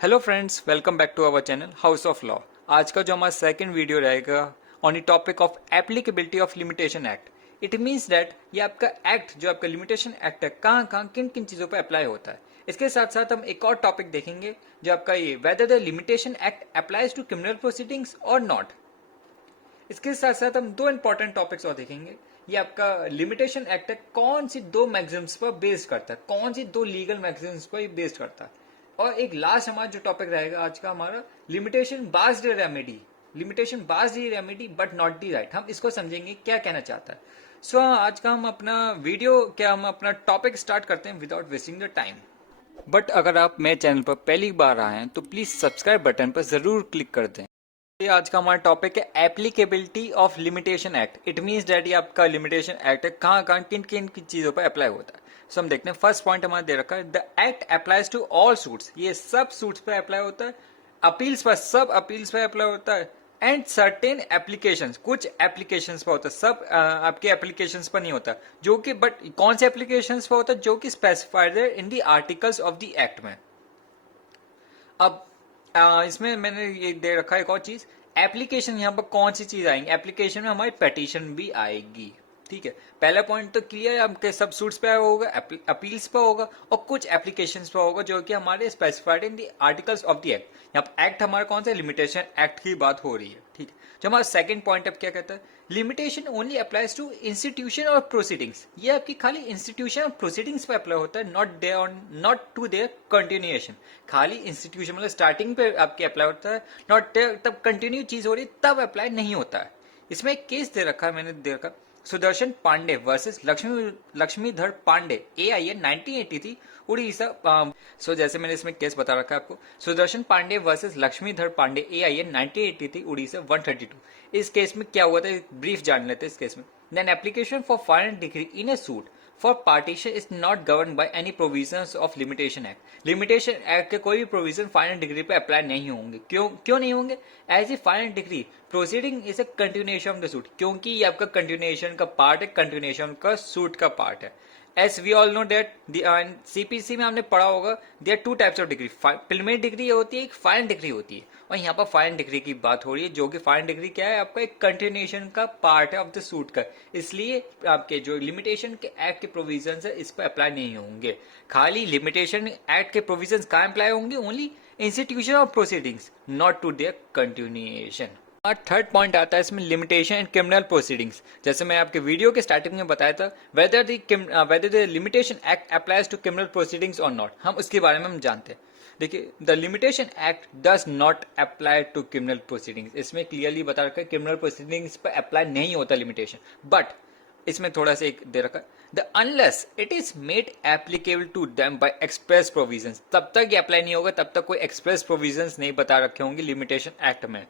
Hello friends, welcome back to our channel house of law. आज का जो हमारा सेकंड वीडियो रहेगा on the topic of applicability of limitation act. It means that ये आपका act जो आपका लिमिटेशन एक्ट है कहाँ कहाँ किन किन चीज़ों पर अप्लाई होता है। इसके साथ साथ हम एक और टॉपिक देखेंगे जो आपका ये whether the limitation act applies to criminal proceedings और नॉट। इसके साथ साथ हम दो इंपॉर्टेंट टॉपिक्स और देखेंगे। ये आपका लिमिटेशन एक्ट है कौन सी दो मैक्सिम्स पर बेस्ड करता है, कौन सी दो लीगल मैक्सिम्स पर बेस्ड करता है। और एक लास्ट हमारा जो टॉपिक रहेगा आज का हमारा limitation based remedy, limitation based remedy but not the right. हम इसको समझेंगे क्या कहना चाहता है। सो आज का हम अपना वीडियो हम अपना टॉपिक स्टार्ट करते हैं without wasting the time. But अगर आप मेरे चैनल पर पहली बार आए हैं तो प्लीज सब्सक्राइब बटन पर जरूर क्लिक कर दें। ये आज का हमारा टॉपिक है applicability of limitation act. It means that ये आपका लिमिटेशन एक्ट है कहाँ कहाँ किन किन चीजों पर अप्लाई होता है। सो हम देखते हैं फर्स्ट पॉइंट हमारा दे रखा है the act applies to all suits. ये सब सूट्स पे अप्लाई होता है, अपील्स पर, सब अपील्स पे अप्लाई होता है एंड सर्टेन एप्लीकेशंस, कुछ एप्लीकेशंस पर होता है, सब आपके एप्लीकेशंस पर नहीं होता। जो कि बट कौन से एप्लीकेशंस पर होता है जो कि स्पेसिफाइड है in the articles of the act में। अब इसमें मैंने ये दे रखा है एक और चीज, एप्लीकेशन यहाँ पर कौन सी चीज आएंगी। एप्लीकेशन में हमारी पेटिशन भी आएगी। ठीक है, पहला पॉइंट तो क्लियर है, आपके सब सूट्स पे होगा, अपील्स पे होगा और कुछ एप्लीकेशंस पे होगा जो कि हमारे specified in the articles of the act. यहाँ पर एक्ट हमारा कौन सा लिमिटेशन एक्ट की बात हो रही है। ठीक है, जो हमारा सेकंड पॉइंट अब क्या कहता है, limitation only applies to institution और प्रोसीडिंग्स। ये आपकी खाली इंस्टीट्यूशन और प्रोसीडिंग्स पे अप्लाई होता है, नॉट टू देयर कंटिन्यूएशन। खाली इंस्टीट्यूशन मतलब स्टार्टिंग पे आपके अप्लाई होता है, नॉट तब कंटिन्यू चीज हो रही तब अप्लाई नहीं होता है। इसमें एक केस दे रखा है, मैंने दे रखा सुदर्शन पांडे वर्सेस लक्ष्मीधर पांडे AIA 1983 उड़ीसा। सो जैसे मैंने इसमें केस बता रखा है आपको, सुदर्शन पांडे वर्सेस लक्ष्मीधर पांडे AIA 1983 उड़ीसा 132। इस केस में क्या हुआ था ब्रीफ जान लेते हैं इस केस में। Then application for final decree in a suit for partition is not govern by any provisions of limitation act. Limitation act के कोई भी प्रोविजन फाइनल डिग्री पे अप्लाई नहीं होंगे। क्यों नहीं होंगे? As a final decree proceeding is a continuation of the suit, क्योंकि ये आपका कंटिन्यूएशन का पार्ट है, कंटिन्यूएशन का सूट का पार्ट है। As we all know that CPC में हमने पढ़ा होगा there two types of decree, preliminary decree होती है, एक फाइनल डिग्री होती है। और यहाँ पर फाइनल डिग्री की बात हो रही है जो कि फाइनल डिग्री क्या है, आपका एक कंटिन्यूएशन का पार्ट है ऑफ द सूट का। इसलिए आपके जो लिमिटेशन के एक्ट के प्रोविजन है इस पर अप्लाई नहीं होंगे। खाली लिमिटेशन एक्ट के प्रोविजन कहाँ अप्लाई होंगे? Only institution of proceedings, not to their continuation. Third point आता है इसमें लिमिटेशन इन क्रिमिनल प्रोसीडिंग्स। जैसे मैं आपके वीडियो के स्टार्टिंग में बताया था whether the limitation act applies to criminal proceedings और नॉट, हम उसके बारे में हम जानते हैं। देखिए, the limitation act does not apply to criminal proceedings. इसमें क्लियरली बता रखा है क्रिमिनल प्रोसीडिंग्स पर अप्लाई नहीं होता लिमिटेशन। बट इसमें थोड़ा सा एक दे रखा है the unless it is made applicable to them by express provisions. तब तक ये अप्लाई नहीं होगा तब तक कोई एक्सप्रेस प्रोविजंस नहीं बता रखे होंगे लिमिटेशन एक्ट में।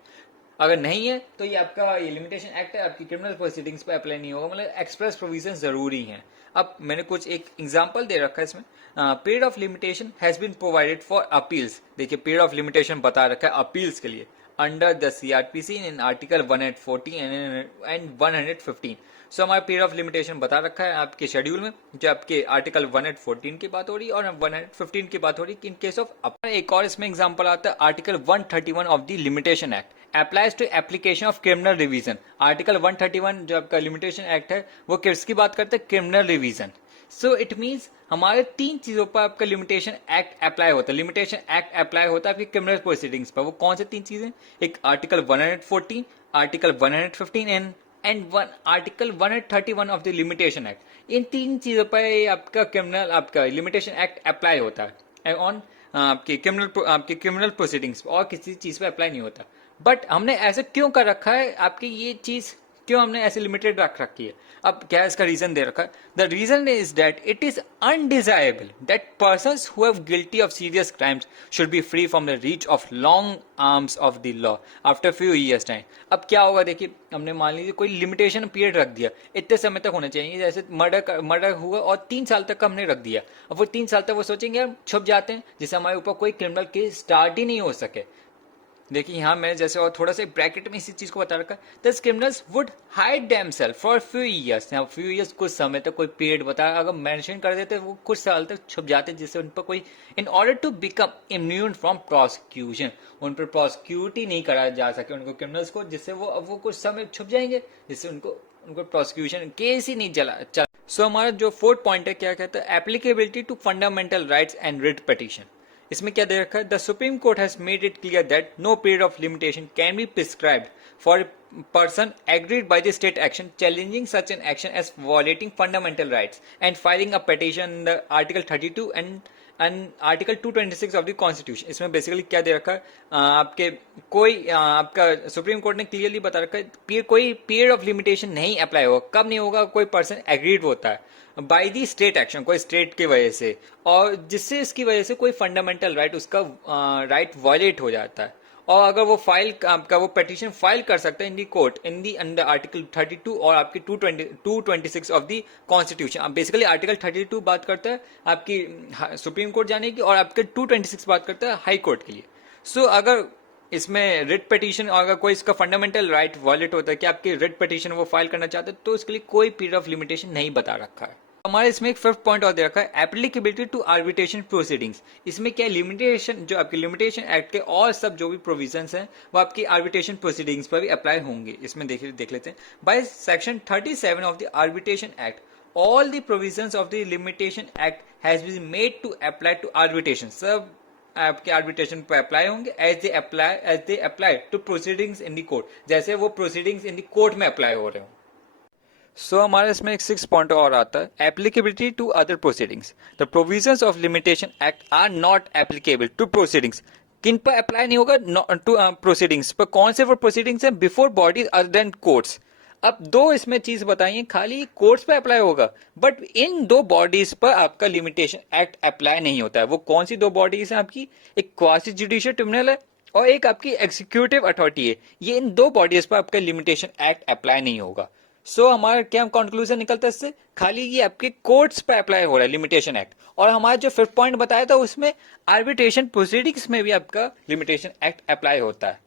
अगर नहीं है तो ये आपका ये लिमिटेशन एक्ट है, आपकी क्रिमिनल प्रोसीडिंग्स पे अप्लाई नहीं होगा, मतलब एक्सप्रेस प्रोविजन जरूरी हैं। अब मैंने कुछ एक एग्जांपल दे रखा है इसमें, period of limitation has been provided for appeals. देखिए, पीरियड ऑफ लिमिटेशन बता रखा है अपील्स के लिए under the CRPC in article 114 and 115। So हमारा पीरियड ऑफ लिमिटेशन बता रखा है आपके शेड्यूल में, जो आपके आर्टिकल 114 की बात हो रही है और 115 की बात हो रही है इन केस ऑफ अपना। एक और इसमें एग्जांपल आता है article 131 of the limitation act applies to application of criminal revision. Article 131 जो आपका लिमिटेशन एक्ट है वो किसकी बात करता है? Criminal revision. So it means हमारे तीन चीजों पर आपका लिमिटेशन एक्ट अप्लाई होता है। लिमिटेशन एक्ट अप्लाई होता है आपकी क्रिमिनल प्रोसीडिंग्स पर। वो कौन से तीन चीजें? एक article 114, article 115 and article 131 of the limitation act. इन तीन चीजों पर आपका क्रिमिनल आपका लिमिटेशन एक्ट अप्लाई होता है ऑन आपके क्रिमिनल प्रोसीडिंग्स, और किसी चीज पे अप्लाई नहीं होता। बट हमने ऐसे क्यों कर रखा है, आपकी ये चीज क्यों हमने ऐसे लिमिटेड रख रखी है? अब क्या इसका रीजन दे रखा है? The reason is that it is undesirable that persons who have guilty of serious crimes should be free from the reach of long arms of the law after few years time. अब क्या होगा, देखिए, हमने मान लीजिए कोई limitation period रख दिया, इतने समय तक होना चाहिए, जैसे मर्डर हुआ और 3 साल तक का हमने रख दिया। अब वो 3 साल तक वो सोचेंगे यार छुप जाते हैं, जिससे हमारे ऊपर कोई क्रिमिनल केस स्टार्ट ही नहीं हो सके। देखिए यहाँ मैं जैसे और थोड़ा सा ब्रैकेट में इसी चीज को बता रखा है, this criminals would hide themselves for few years. यहाँ फ्यू इयर्स कुछ समय तक, कोई पीरियड बता अगर मेंशन कर देते वो कुछ साल तक छुप जाते, जिससे उन पर कोई in order to become immune from prosecution, उन पर प्रोसिक्यूट ही नहीं करा जा सके उनको क्रिमिनल्स को, जिससे वो कुछ समय छुप जाएंगे, जिससे उनको प्रोसिक्यूशन केस ही नहीं चला। सो हमारा जो फोर्थ पॉइंट है क्या कहता है, applicability to fundamental rights and writ petition. इसमें क्या दे रखा है, the supreme court has made it clear that no period of limitation can be prescribed for person agreed by the state action challenging such an action as violating fundamental rights and filing a petition in the article 32 and article 226 of the constitution। इसमें basically क्या दे रखा है, आपके कोई आपका supreme court ने clearly बता रखा है कोई पीरियड ऑफ लिमिटेशन नहीं अप्लाई होगा। कब नहीं होगा, कोई पर्सन एग्रीड होता है बाय दी स्टेट एक्शन, कोई स्टेट की वजह से, और जिससे इसकी वजह से कोई फंडामेंटल राइट उसका राइट वायलेट हो जाता है, और अगर वो फाइल आपका वो पिटीशन फाइल कर सकता है इन दी court in the under article 32 और आपकी 226 of the constitution. Basically article 32 बात करता है आपकी सुप्रीम कोर्ट जाने की, और आपके 226 बात करता है हाई कोर्ट के लिए। सो अगर इसमें रिट पिटीशन, अगर कोई इसका फंडामेंटल राइट वायलेट होता है कि आपकी रिट पिटीशन वो फाइल करना चाहते हैं, तो इसके लिए कोई पीरियड ऑफ लिमिटेशन नहीं बता रखा है। हमारे इसमें एक फिफ्थ पॉइंट और दे रखा है, एप्लीकेबिलिटी टू आर्बिट्रेशन प्रोसीडिंग्स। इसमें क्या लिमिटेशन, जो आपके लिमिटेशन एक्ट के और सब जो भी प्रोविजंस हैं वो आपकी आर्बिट्रेशन प्रोसीडिंग्स पर भी अप्लाई होंगे। इसमें देख लेते हैं, by section 37 of the arbitration act all the provisions of the limitation act has been made to apply to arbitration. सब आपके आर्बिट्रेशन पर अप्लाई होंगे as they apply to proceedings in the court, जैसे वो प्रोसीडिंग्स इन द कोर्ट में apply हो रहे हो। सो हमारे इसमें एक 6 पॉइंट और आता है, applicability to other proceedings. The provisions of limitation act are not applicable to proceedings. किन पर अप्लाई नहीं होगा, टू प्रोसीडिंग्स पर। कौन से वो प्रोसीडिंग्स हैं, before bodies other than courts. अब दो इसमें चीज बताइए, खाली कोर्ट्स पे अप्लाई होगा, बट इन दो बॉडीज पर आपका लिमिटेशन एक्ट अप्लाई नहीं होता है। वो कौन सी दो बॉडीज हैं आपकी, एक क्वासी जुडिशियल ट्रिब्यूनल है और एक आपकी एग्जीक्यूटिव अथॉरिटी है। ये इन दो बॉडीज पर आपका लिमिटेशन एक्ट अप्लाई नहीं होगा। सो हमारा क्या कंक्लूजन निकलता है इससे, खाली ये आपके कोर्ट्स पे अप्लाई हो रहा है लिमिटेशन एक्ट। और हमारा जो फिफ्थ पॉइंट बताया था उसमें आर्बिट्रेशन प्रोसीडिंग्स में भी आपका लिमिटेशन एक्ट अप्लाई होता है।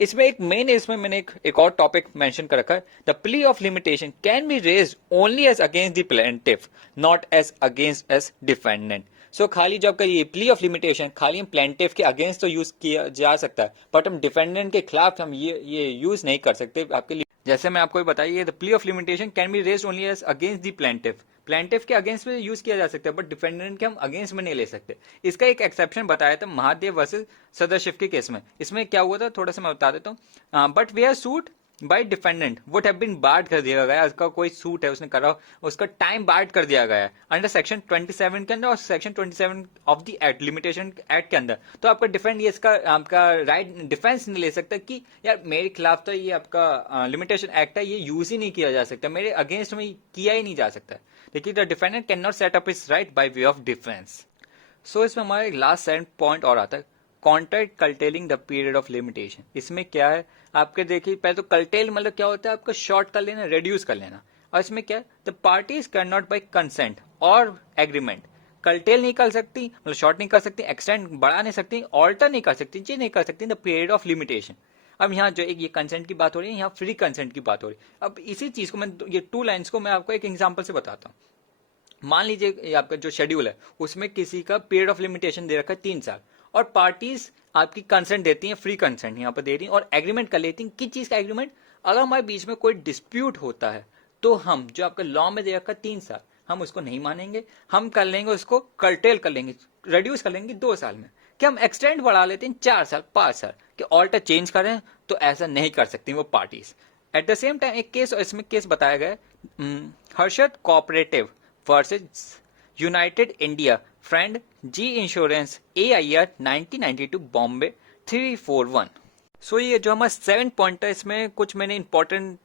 इसमें एक मेन, इसमें मैंने एक और टॉपिक मेंशन कर रखा है, the plea of limitation can be raised only as against the plaintiff not as against as defendant. So खाली जो आपका ये प्ली ऑफ लिमिटेशन खाली हम प्लेंटिफ के अगेंस्ट तो यूज किया जा सकता है, बट हम डिफेंडेंट के खिलाफ हम ये यूज नहीं कर सकते आपके। जैसे मैं आपको बताइए, the plea of limitation can be raised only as against the plaintiff. Plaintiff के अगेंस्ट में यूज किया जा सकता है, बट डिफेंडेंट के हम अगेंस्ट में नहीं ले सकते। इसका एक एक्सेप्शन बताया था महादेव वर्सेस सदाशिव के केस में। इसमें क्या हुआ था थोड़ा सा मैं बता देता हूँ, but we are suit by defendant would have been barred कर दिया गया। उसका कोई सूट है उसने करा, उसका टाइम बार्ड कर दिया गया है अंडर सेक्शन 27 के अंदर और section 27 of the act, limitation act के अंदर। तो आपका डिफेंड ये इसका आपका राइट डिफेंस नहीं ले सकता कि यार मेरे खिलाफ तो ये आपका लिमिटेशन एक्ट है, ये यूज ही नहीं किया जा सकता, मेरे अगेंस्ट में किया ही नहीं जा सकता। देखिए, the defendant can not set up his right by way of defence. So इसमें हमारा एक लास्ट पॉइंट और आता है, contract curtailing the period of limitation. इसमें क्या है आपके, देखिए पहले तो कर्टेल मतलब क्या होता है, आपका शॉर्ट कर लेना, रिड्यूस कर लेना। और इसमें क्या है, the parties can not bye consent और एग्रीमेंट कर्टेल नहीं कर सकती, मतलब शॉर्ट नहीं कर सकती, एक्सटेंड बढ़ा नहीं सकती, ऑल्टर नहीं कर सकती, चेंज नहीं कर सकती द पीरियड ऑफ लिमिटेशन। अब यहाँ जो एक ये कंसेंट की बात हो रही है, यहाँ फ्री कंसेंट की बात हो रही है। अब इसी चीज को मैं ये 2 लाइन्स को मैं आपको एक एग्जाम्पल से बताता हूँ। मान लीजिए ये आपका जो शेड्यूल है उसमें किसी का पीरियड ऑफ लिमिटेशन दे रखा है 3 साल, और पार्टीज आपकी कंसेंट देती हैं, फ्री कंसेंट यहाँ पर दे रही हैं, और एग्रीमेंट कर लेती हैं। किस चीज का एग्रीमेंट, अगर हमारे बीच में कोई डिस्प्यूट होता है तो हम जो आपका लॉ में दे रखा 3 साल, हम उसको नहीं मानेंगे, हम कर लेंगे उसको कर्टेल कर लेंगे, रिड्यूस कर लेंगे 2 साल में। कि हम एक्सटेंड बढ़ा लेते हैं 4 साल 5 साल, कि ऑल्टर चेंज करें, तो ऐसा नहीं कर सकती वो parties. At the same time एक केस, इसमें केस बताया गया Harshad cooperative versus United India friend G insurance AIR 1992 Bombay 341। So ये जो हमारा 7 पॉइंट है, इसमें कुछ मैंने इंपॉर्टेंट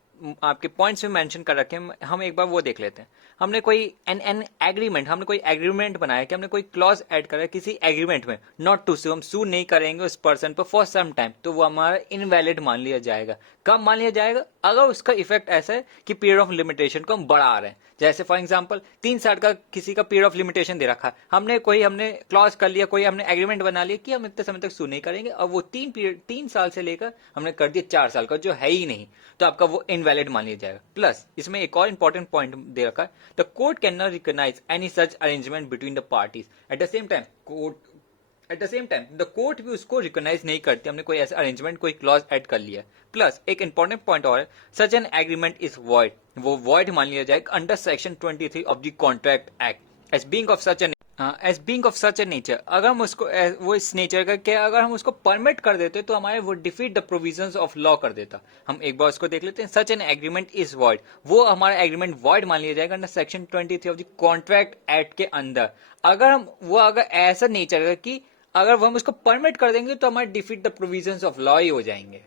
आपके पॉइंट्स में मेंशन कर रखे हैं, हम एक बार वो देख लेते हैं। हमने कोई एन एग्रीमेंट, हमने कोई एग्रीमेंट बनाया कि हमने कोई क्लॉज ऐड करा किसी एग्रीमेंट में, नॉट टू सू, हम सू नहीं करेंगे उस पर्सन पर फॉर सम टाइम, तो वो हमारा इनवैलिड मान लिया जाएगा। कब मान लिया जाएगा? अगर उसका इफेक्ट ऐसा है कि पीरियड ऑफ लिमिटेशन को हम बढ़ा रहे हैं। जैसे फॉर एग्जांपल 3 साल का किसी का पीरियड ऑफ लिमिटेशन दे रखा है, हमने क्लॉज कर लिया, कोई हमने एग्रीमेंट बना लिया कि हम इतने समय तक सू नहीं करेंगे, और वो 3 साल से लेकर हमने कर दिया 4 साल का, जो है ही नहीं, तो आपका वो इनवैलिड मान लिया जाएगा। प्लस इसमें एक और इंपॉर्टेंट पॉइंट दे रखा है, the court can not recognise any such arrangement between the parties at the same time. The court भी उसको रिकॉग्नाइज नहीं करती, हमने कोई ऐसा अरेंजमेंट, कोई क्लॉज ऐड कर लिया। प्लस एक इंपॉर्टेंट पॉइंट और है, such an agreement is void, वो वॉइड मान लिया जाएगा under section 23 of the contract act as being of such a nature. अगर हम उसको वो इस नेचर का क्या, अगर हम उसको परमिट कर देते तो हमारे वो defeat the provisions of law कर देता। हम एक बार उसको देख लेते हैं, सच एन एग्रीमेंट इज वॉइड, वो हमारा एग्रीमेंट वॉइड मान लिया जाएगा under section 23 of the contract act के अंदर। अगर ऐसा नेचर का कि अगर हम उसको परमिट कर देंगे तो हमारे defeat the provisions of law ही हो जाएंगे।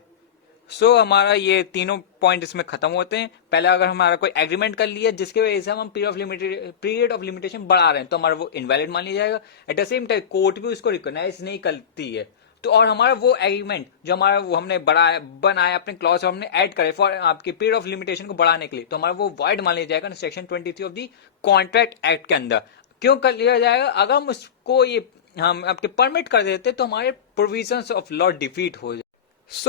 हमारा ये तीनों पॉइंट इसमें खत्म होते हैं। पहले अगर हमारा कोई एग्रीमेंट कर लिया जिसके वजह से हम पीरियड ऑफ लिमिटेशन बढ़ा रहे हैं, तो हमारा वो इनवैलिड मान लिया जाएगा। Eight the same time court भी उसको रिकॉग्नाइज नहीं करती है, तो और हमारा वो एग्रीमेंट जो हमारा वो हमने बनाया अपने क्लॉज, हमने ऐड करे फॉर आपके पीरियड ऑफ लिमिटेशन को बढ़ाने के लिए, तो हमारा वो वॉइड मान लिया जाएगा section 23 of the contract act के अंदर। क्यों कर लिया जाएगा? अगर हम उसको ये हम आपके परमिट कर देते तो हमारे प्रोविजंस ऑफ लॉ डिफीट हो जाए।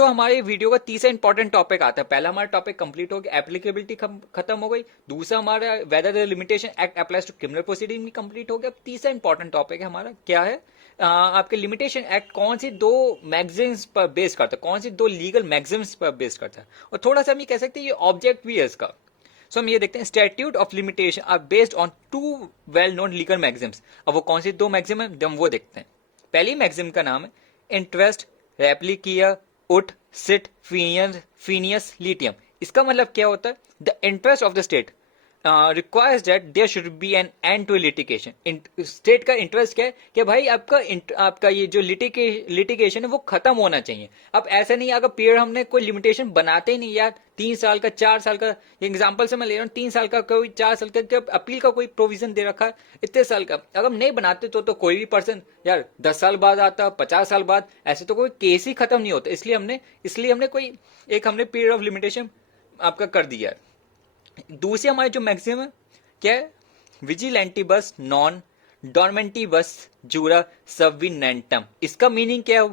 हमारे वीडियो का तीसरा इंपॉर्टेंट टॉपिक आता है। पहला हमारा टॉपिक कंप्लीट हो गया, एप्लीकेबिलिटी खत्म हो गई। दूसरा हमारा whether the limitation act applies to criminal proceeding भी कंप्लीट हो गया। तीसरा इंपॉर्टेंट टॉपिक है हमारा, क्या है? आपके लिमिटेशन एक्ट कौन सी दो मैगजिम्स पर बेस करता है, कौन सी दो लीगल मैगजिम्स पर बेस करता है, और थोड़ा सा हम ये कह सकते हैं ये ऑब्जेक्ट भी है इसका। हम ये देखते हैं, statute of limitation are based on 2 well known legal maxims. अब वो कौन सी 2 मैगजिम है, हम वो देखते हैं। पहली मैगजिम का नाम है इंटरेस्ट रेप्लिकिया उट सिट फीनियस लिटियम। इसका मतलब क्या होता है? The interest of the state requires that there should be an end to litigation. State का इंटरेस्ट क्या है कि भाई आपका ये जो लिटिगेशन है वो खत्म होना चाहिए। अब ऐसा नहीं, अगर पीरियड हमने कोई लिमिटेशन बनाते ही नहीं यार, 3 साल का 4 साल का एग्जाम्पल से मैं ले रहा हूँ, 3 साल का कोई 4 साल का अपील का कोई प्रोविजन दे रखा है, इतने साल का अगर हम नहीं बनाते तो कोई भी पर्सन यार 10 साल बाद आता, 50 साल बाद, ऐसे तो कोई केस ही खत्म नहीं होता। इसलिए हमने पीरियड ऑफ लिमिटेशन आपका कर दिया है। दूसरी हमारी जो मैक्सिमम है क्या है? विजिलेंटिबस नॉन डॉर्मेंटिबस जूरा सविनेंटम। इसका मीनिंग क्या है?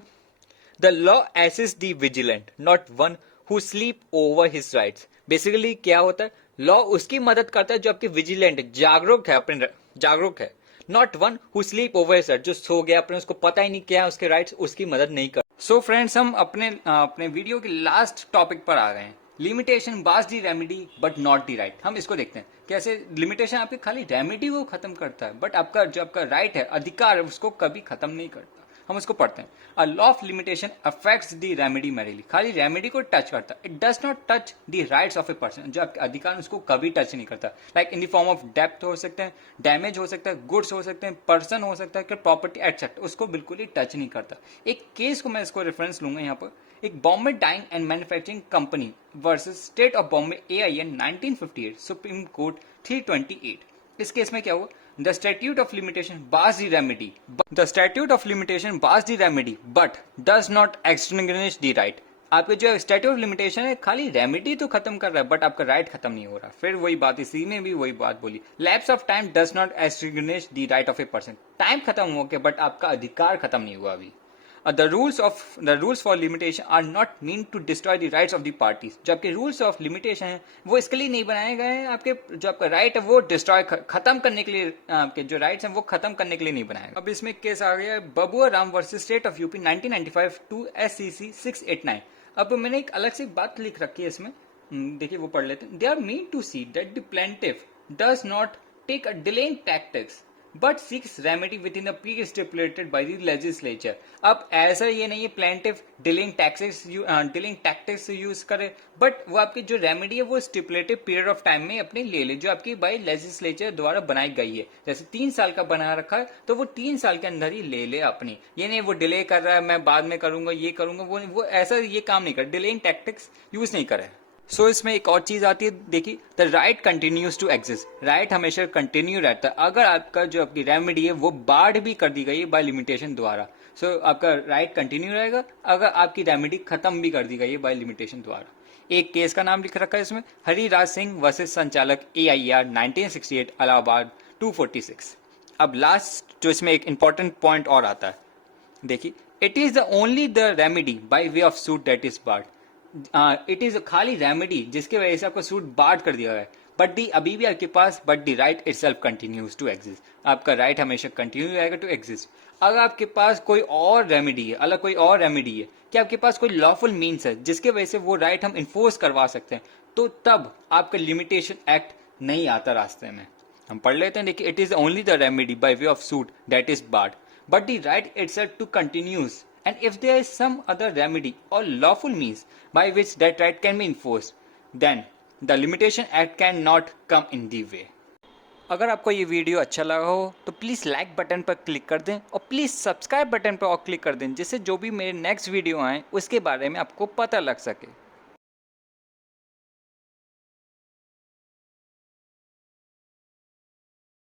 The law assist the vigilant not one who sleep over his rights. Basically क्या होता है? लॉ उसकी मदद करता है जो आपके विजिलेंट जागरूक है, not one who sleep over his rights, जो सो गया अपने उसको पता ही नहीं क्या उसके राइट्स, उसकी मदद नहीं कर। फ्रेंड्स, हम अपने वीडियो के लास्ट टॉपिक पर आ गए हैं। Limitation bars the remedy but not the right. हम इसको देखते हैं कैसे लिमिटेशन आपकी खाली रेमेडी को खत्म करता है, बट आपका राइट है, अधिकार है, उसको कभी खत्म नहीं करता। हम उसको पढ़ते हैं। A law of limitation affects the remedy merrily, खाली रेमेडी को टच करता है। It does not touch the rights of a person, जो आपके अधिकार उसको कभी टच नहीं करता। Like in the form of depth हो सकते हैं, डैमेज हो सकता है, गुड्स हो सकते हैं, पर्सन हो सकता है, प्रॉपर्टी एटसेट्रा, उसको बिल्कुल ही टच नहीं करता। एक केस को मैं इसको रेफरेंस लूंगा यहाँ पर, एक Bombay dyeing and manufacturing company versus state of Bombay AIN 1958 supreme court 328। इस केस में क्या हुआ? The statute of limitation bars the remedy, but does not extinguish the right. आपके जो स्टैट्यूट ऑफ लिमिटेशन है खाली रेमेडी तो खत्म कर रहा है, बट आपका राइट खत्म नहीं हो रहा। फिर वही बात, इसी में भी वही बात बोली, lapse of time does not extinguish the right of a person. Time खत्म हो गया बट आपका अधिकार खत्म नहीं हुआ अभी। The rules for limitation are not meant to destroy the rights of the parties। जो आपके rules of limitation है वो इसके लिए नहीं बनाए गए हैं, आपके जो आपका right है वो डिस्ट्रॉय खत्म करने के लिए, आपके जो राइट्स हैं वो खत्म करने के लिए नहीं बनाए गए। अब इसमें केस आ गया है Babua Ram versus state of UP 1995 two SCC 689। अब मैंने एक अलग से बात लिख रखी है इसमें, देखिए वो पढ़ लेते हैं। They are made to see that the plaintiff does not take a delaying tactics but seeks remedy within the period stipulated by the legislature. अब ऐसा ये नहीं है प्लेंटिफ डिलिंग टैक्टिक्स यूज करे, बट वो आपकी जो रेमेडी है वो स्टिपुलेटेड पीरियड ऑफ टाइम में अपने ले ले, जो आपकी बाय लेजिस्लेचर द्वारा बनाई गई है। जैसे 3 साल का बना रखा है तो वो 3 साल के अंदर ही ले ले अपनी, ये नहीं वो डिले कर रहा है मैं बाद में करूंगा ये करूंगा, वो ऐसा ये काम नहीं कर, डिलेइंग टैक्टिक्स यूज नहीं करे। इसमें एक और चीज आती है, देखिए the right continues to exist. Right हमेशा कंटिन्यू रहता है अगर आपका जो आपकी रेमेडी है वो बाढ़ भी कर दी गई है बाय लिमिटेशन द्वारा। आपका राइट कंटिन्यू रहेगा अगर आपकी रेमेडी खत्म भी कर दी गई है बाय लिमिटेशन द्वारा। एक केस का नाम लिख रखा है इसमें, हरिराज सिंह वर्सेस संचालक AIR 1968 इलाहाबाद 246। अब लास्ट जो इसमें एक इंपॉर्टेंट पॉइंट और आता है, देखिए, it is the only the remedy by way of suit that is barred. It is खाली रेमेडी जिसके वजह से आपका सूट बार्ड कर दिया है, बट दी अभी भी आपके पास, but the right itself continues to exist. आपका राइट हमेशा कंटिन्यू रहेगा टू एग्जिस्ट। अगर आपके पास कोई और रेमेडी है, अलग कोई और रेमेडी है, कि आपके पास कोई लॉफुल मीन्स है जिसके वजह से वो राइट हम इन्फोर्स करवा सकते हैं, तो तब आपका लिमिटेशन एक्ट नहीं आता रास्ते में। हम पढ़ लेते हैं, देखिए, it is only the remedy by way of suit that is barred, but the right itself to continues, and if there is some other remedy or lawful means by which that right can be enforced, then the limitation act cannot come in the way. अगर आपको ये video अच्छा लगा हो तो please like button पर click कर दें और प्लीज़ सब्सक्राइब बटन पर और क्लिक कर दें, जिससे जो भी मेरे नेक्स्ट वीडियो आए उसके बारे में आपको पता लग सके।